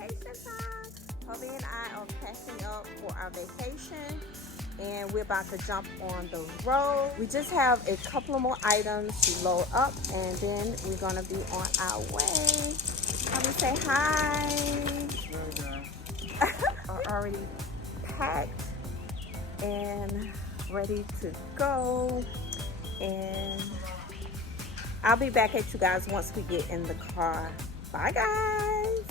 vacation time. Hubby and I are packing up for our vacation, and we're about to jump on the road. We just have a couple of more items to load up, and then we're gonna be on our way. Hubby, say hi. Are already packed and ready to go, and I'll be back at you guys once we get in the car. Bye guys.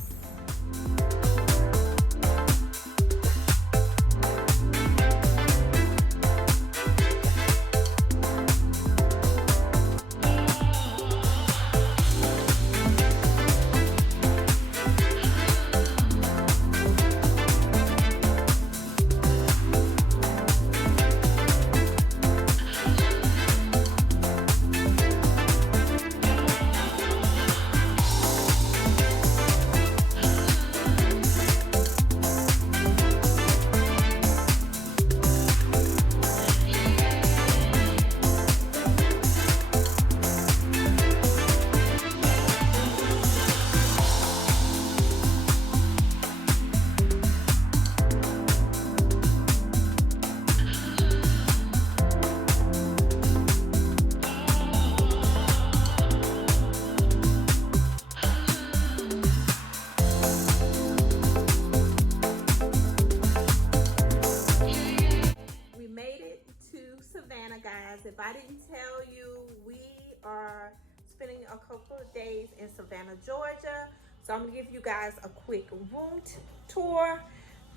Savannah, guys. If I didn't tell you, we are spending a couple of days in Savannah, Georgia. So I'm gonna give you guys a quick room tour.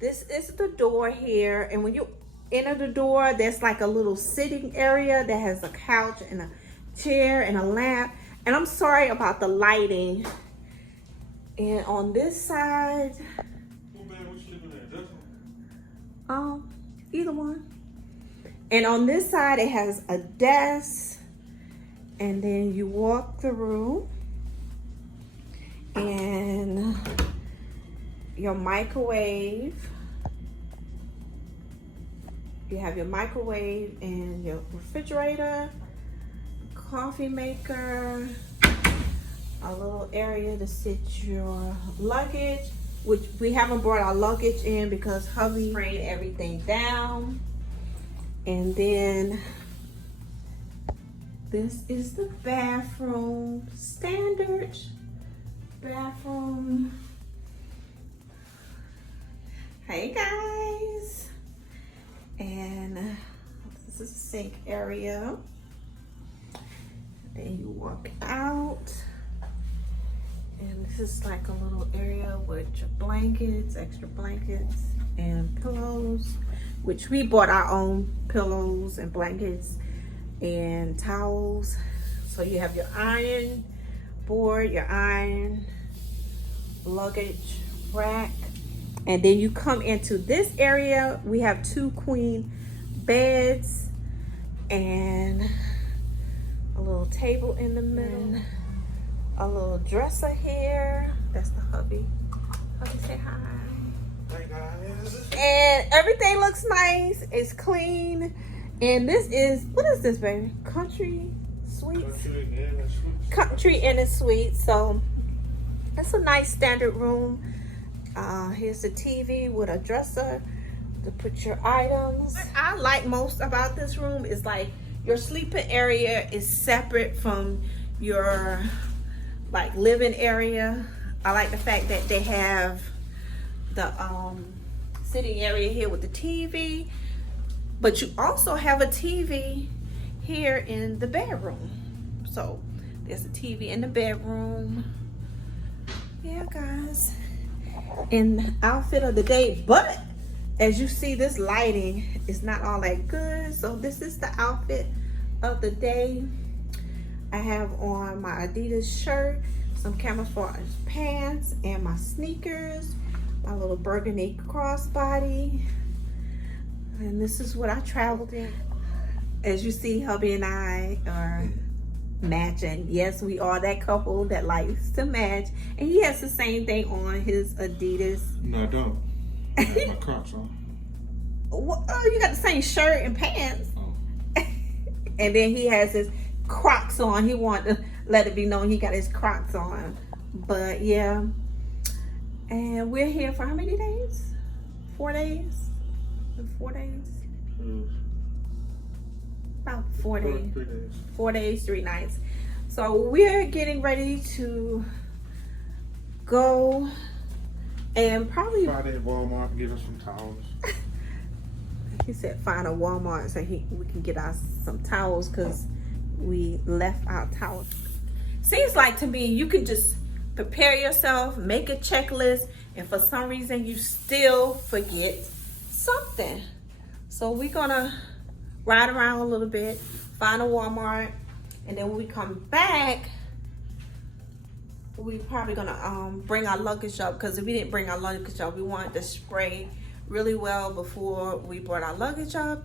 This is the door here, and when you enter the door, there's like a little sitting area that has a couch and a chair and a lamp. And I'm sorry about the lighting. And on this side, either one. And on this side, it has a desk, and then you walk through, and your microwave. You have your microwave and your refrigerator, coffee maker, a little area to sit your luggage, which we haven't brought our luggage in because hubby sprayed everything down. And then this is the bathroom, standard bathroom. Hey guys. And this is the sink area. Then you walk out. And this is like a little area with your blankets, extra blankets, and pillows, which we bought our own pillows and blankets and towels. So you have your iron board, your iron luggage rack. And then you come into this area. We have 2 queen beds and a little table in the middle. A little dresser here. That's the hubby. Hubby, say hi. Hey guys. And everything looks nice. It's clean. And this is, what is this, baby? Country Suites? Country Inn and Suites. So it's a nice standard room. Here's the TV with a dresser to put your items. What I like most about this room is like your sleeping area is separate from your like living area. I like the fact that they have the sitting area here with the TV, but you also have a TV here in the bedroom. So there's a TV in the bedroom. Yeah guys, in outfit of the day, but as you see, this lighting is not all that good. So this is the outfit of the day. I have on my Adidas shirt, some camouflage pants, and my sneakers, my little burgundy crossbody. And this is what I traveled in. As you see, hubby and I are matching. Yes, we are that couple that likes to match. And he has the same thing on his Adidas. No, I don't. I have my Crocs on. Oh, you got the same shirt and pants. Oh. And then he has his Crocs on. He wanted to let it be known he got his Crocs on. But yeah. And we're here for how many days? 4 days? 4 days? About 4 days. 3 days. 4 days, 3 nights. So we're getting ready to go and probably Friday at Walmart and get us some towels. he said find a Walmart so we can get us some towels because we left our towels. Seems like to me you can just prepare yourself, make a checklist, and for some reason you still forget something. So we're gonna ride around a little bit, find a Walmart, and then when we come back, we probably gonna bring our luggage up, because if we didn't bring our luggage up, we wanted to spray really well before we brought our luggage up,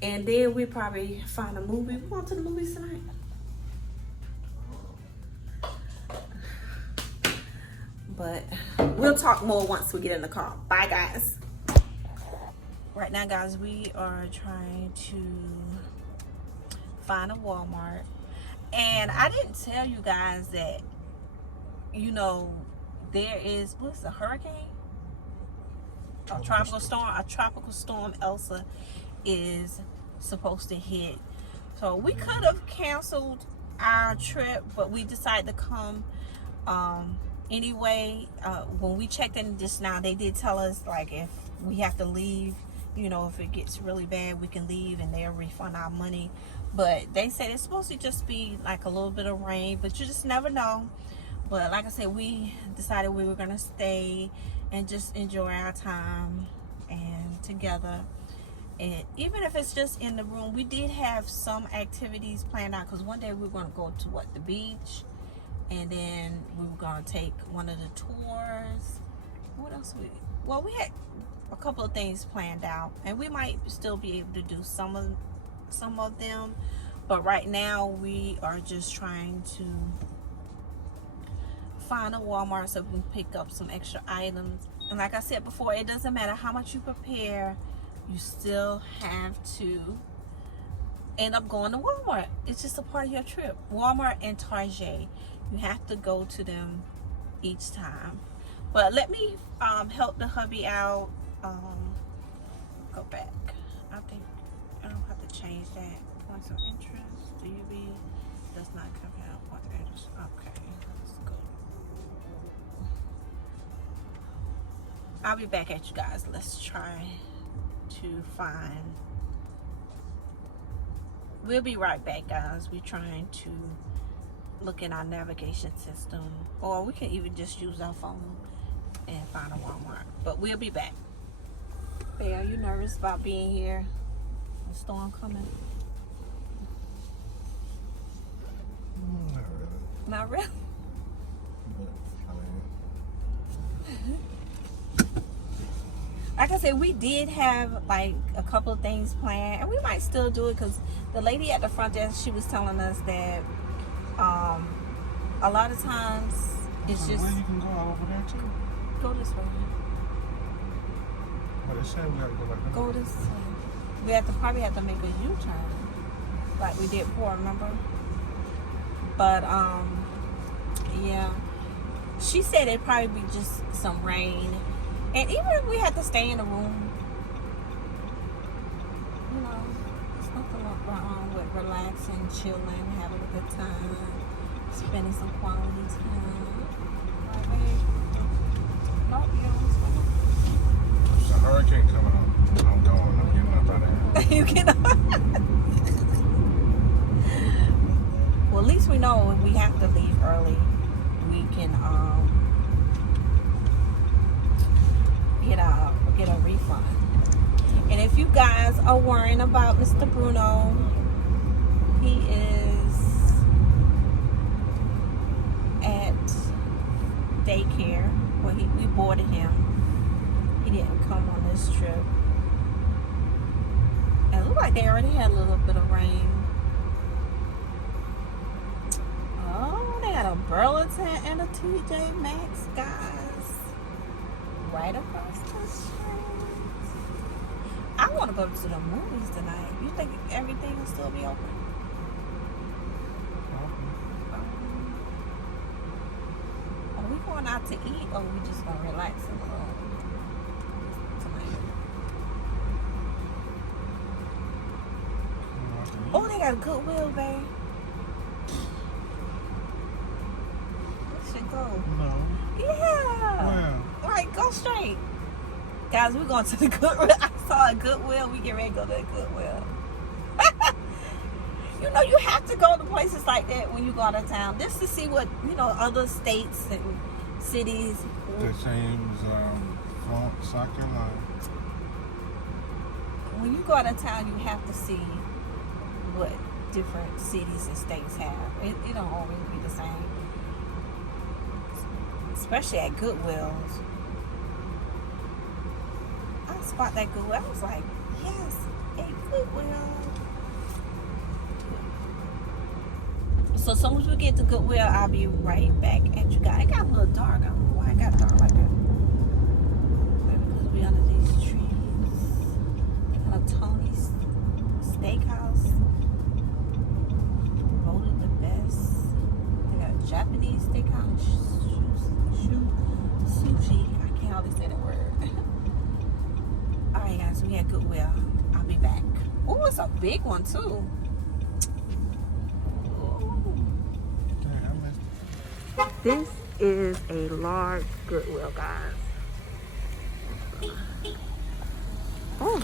and then we probably find a movie. We going to the movies tonight? But we'll talk more once we get in the car. Bye, guys. Right now, guys, we are trying to find a Walmart. And I didn't tell you guys that, you know, there is, what's a hurricane? A tropical storm Elsa is supposed to hit. So we could have canceled our trip, but we decided to come anyway. When we checked in just now, they did tell us, like, if we have to leave, you know, if it gets really bad, we can leave and they'll refund our money. But they said it's supposed to just be like a little bit of rain, but you just never know. But like I said, we decided we were gonna stay and just enjoy our time and together. And even if it's just in the room, we did have some activities planned out, because one day we were gonna go to the beach, and then we were gonna take one of the tours. What else we had a couple of things planned out, and we might still be able to do some of them, but right now we are just trying to find a Walmart so we can pick up some extra items. And like I said before, it doesn't matter how much you prepare, you still have to end up going to Walmart. It's just a part of your trip. Walmart and Target, you have to go to them each time. But let me help the hubby out. Go back. I think I don't have to change that. Points of interest, DB does not cover out points of interest. Okay, let's go. I'll be back at you guys. Let's try to find. We'll be right back, guys. We're trying to look in our navigation system, or we can even just use our phone and find a Walmart. But we'll be back. Hey, are you nervous about being here? The storm coming? Not Not really. really? Like I said, we did have like a couple of things planned, and we might still do it, because the lady at the front desk, she was telling us that a lot of times it's just. Where you can go all over there too? Go this way. But they said we gotta go like that. Go this way. We probably have to make a U-turn, like we did before, remember? But yeah, she said it'd probably be just some rain, and even if we had to stay in the room, you know, there's nothing wrong with relaxing, chilling, having a good time, spending some quality time. Right, babe? Nope, you don't want to spend it? There's a hurricane coming up. I'm going. I'm getting up out of here. You cannot. Well, at least we know if we have to leave early, we can get a refund. And if you guys are worrying about Mr. Bruno, he is at daycare. Well, we boarded him. He didn't come on this trip. And it looked like they already had a little bit of rain. Oh, they got a Burlington and a TJ Maxx, guys. Right across the street. I want to go to the movies tonight. You think everything will still be open? Are we going out out to eat, or we just gonna relax tonight? Oh, they got Goodwill, babe. We should go. No. Yeah. Where? Right, go straight. Guys, we're going to the Goodwill. I saw a Goodwill. We get ready to go to the Goodwill. You know, you have to go to places like that when you go out of town, just to see what, you know, other states and cities. The same as South Carolina. When you go out of town, you have to see what different cities and states have. It don't always be the same. Especially at Goodwills. I spot that Goodwill. I was like, yes, a Goodwill. So as soon as we get to Goodwill, I'll be right back at you guys. It got a little dark. I don't know why it got dark like that. Maybe because we under these trees. They got a Tony's Steakhouse. Voted the best. They got Japanese steakhouse. Sushi. I can't hardly say that word. Alright guys, we at Goodwill. I'll be back. Oh, it's a big one too. This is a large Goodwill, guys. Oh.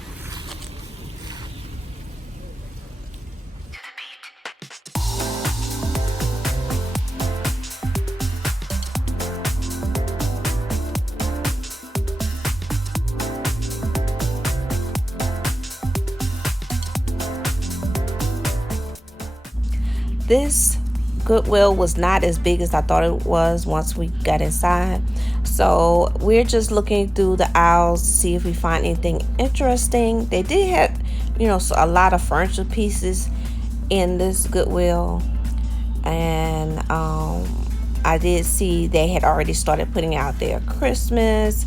This Goodwill was not as big as I thought it was once we got inside. So we're just looking through the aisles to see if we find anything interesting. They did have, you know, a lot of furniture pieces in this Goodwill. And I did see they had already started putting out their Christmas.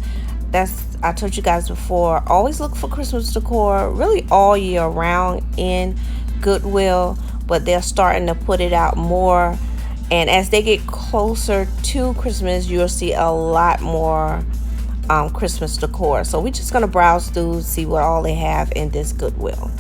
I told you guys before, always look for Christmas decor really all year round in Goodwill. But they're starting to put it out more, and as they get closer to Christmas, you'll see a lot more Christmas decor. So we're just gonna browse through, see what all they have in this Goodwill.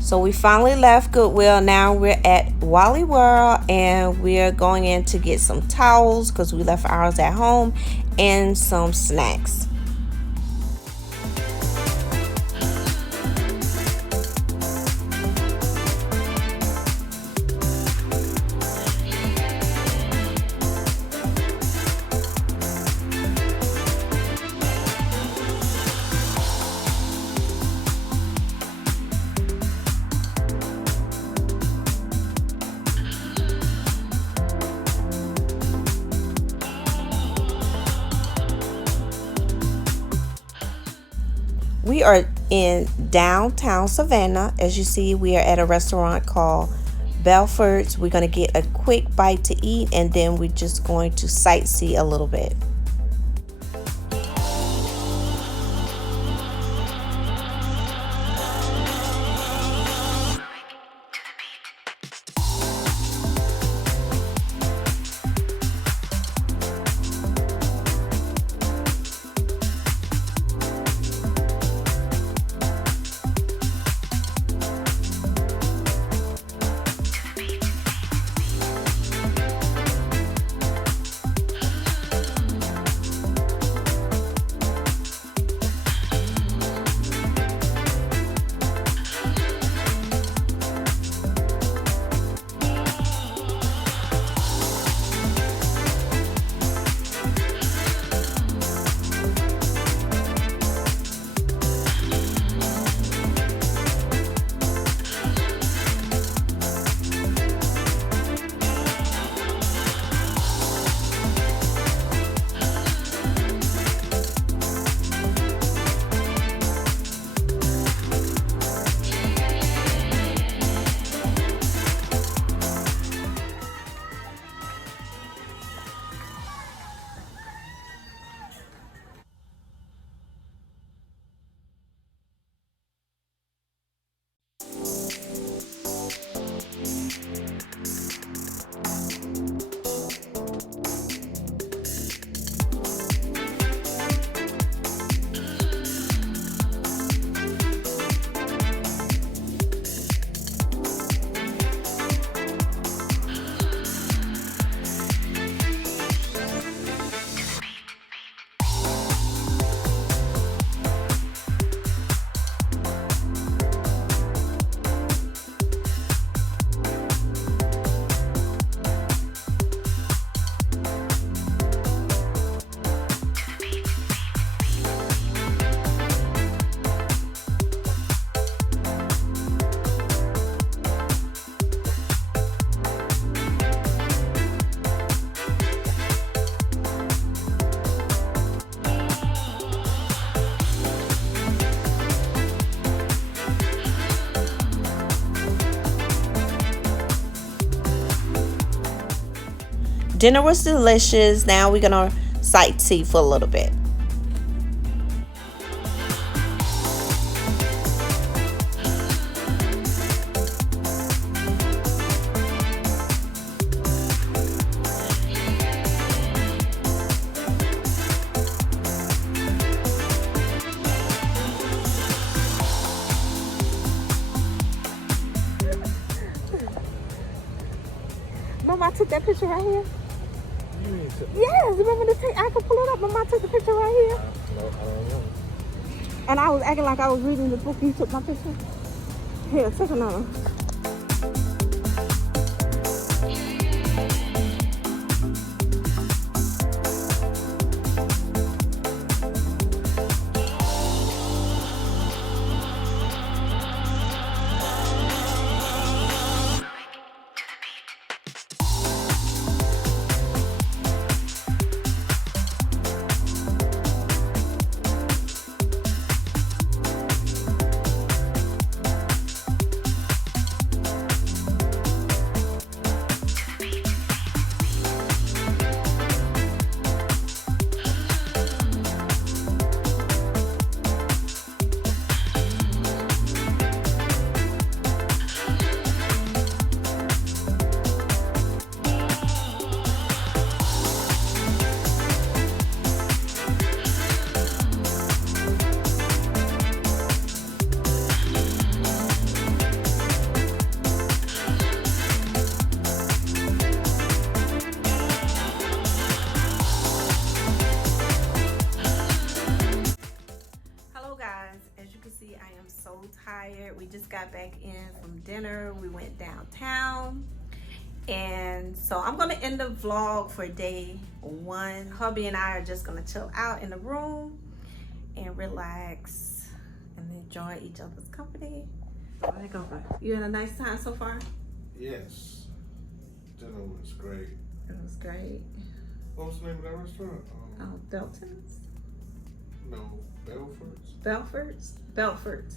So we finally left Goodwill. Now we're at Wally World, and we're going in to get some towels because we left ours at home, and some snacks. We are in downtown Savannah. As you see, we are at a restaurant called Belford's. We're going to get a quick bite to eat, and then we're just going to sightsee a little bit. dinner was delicious. Now we're gonna sightsee for a little bit. Remember I took that picture right here? Yes, remember the I can pull it up. Remember I took the picture right here? No, I don't know. And I was acting like I was reading the book and you took my picture. Here, take another. Tired. We just got back in from dinner. We went downtown, and so I'm gonna end the vlog for day 1. Hubby and I are just gonna chill out in the room and relax and enjoy each other's company. You had a nice time so far? Yes. Dinner was great. It was great. What was the name of that restaurant? Delton's? No, Belford's. Belford's? Belford's.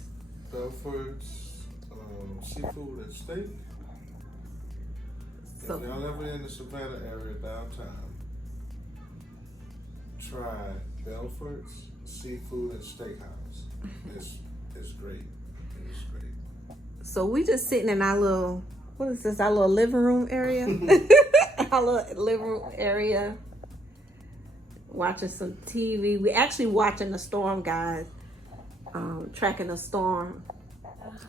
Belford's seafood and steak. So, if y'all ever in the Savannah area downtown, try Belford's Seafood and Steakhouse. It's great. It's great. So we just sitting in our little, what is this? Our little living room area. Our little living room area. Watching some TV. We actually watching the storm, guys. Tracking the storm.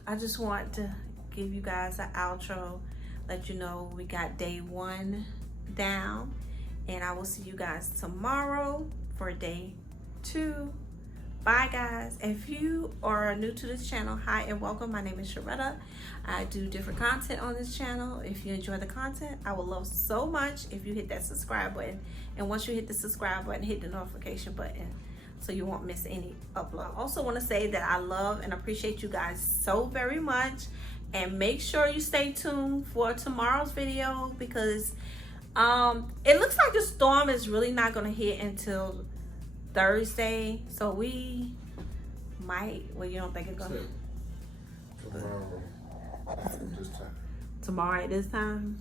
I just want to give you guys an outro, let you know we got day 1 down, and I will see you guys tomorrow for day 2. Bye guys. If you are new to this channel, hi and welcome. My name is Sharetta. I do different content on this channel. If you enjoy the content, I would love so much if you hit that subscribe button, and once you hit the subscribe button, hit the notification button so you won't miss any upload. I also want to say that I love and appreciate you guys so very much, and make sure you stay tuned for tomorrow's video, because it looks like the storm is really not going to hit until Thursday, so we might, well, you don't think it's going to? Tomorrow at this time. Tomorrow at this time?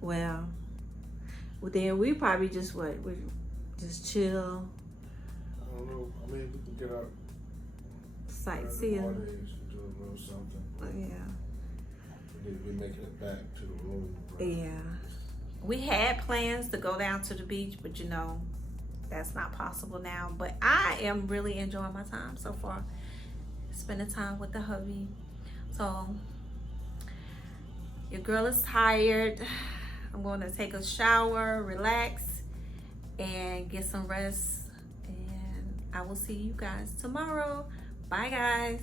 Well, then we probably just we just chill. I don't know. I mean, we can get out. Sightseeing. Do a little something. Yeah. We need to be making it back to the room. Right? Yeah. We had plans to go down to the beach, but you know, that's not possible now. But I am really enjoying my time so far, spending time with the hubby. So your girl is tired. I'm going to take a shower, relax, and get some rest. And I will see you guys tomorrow. Bye guys.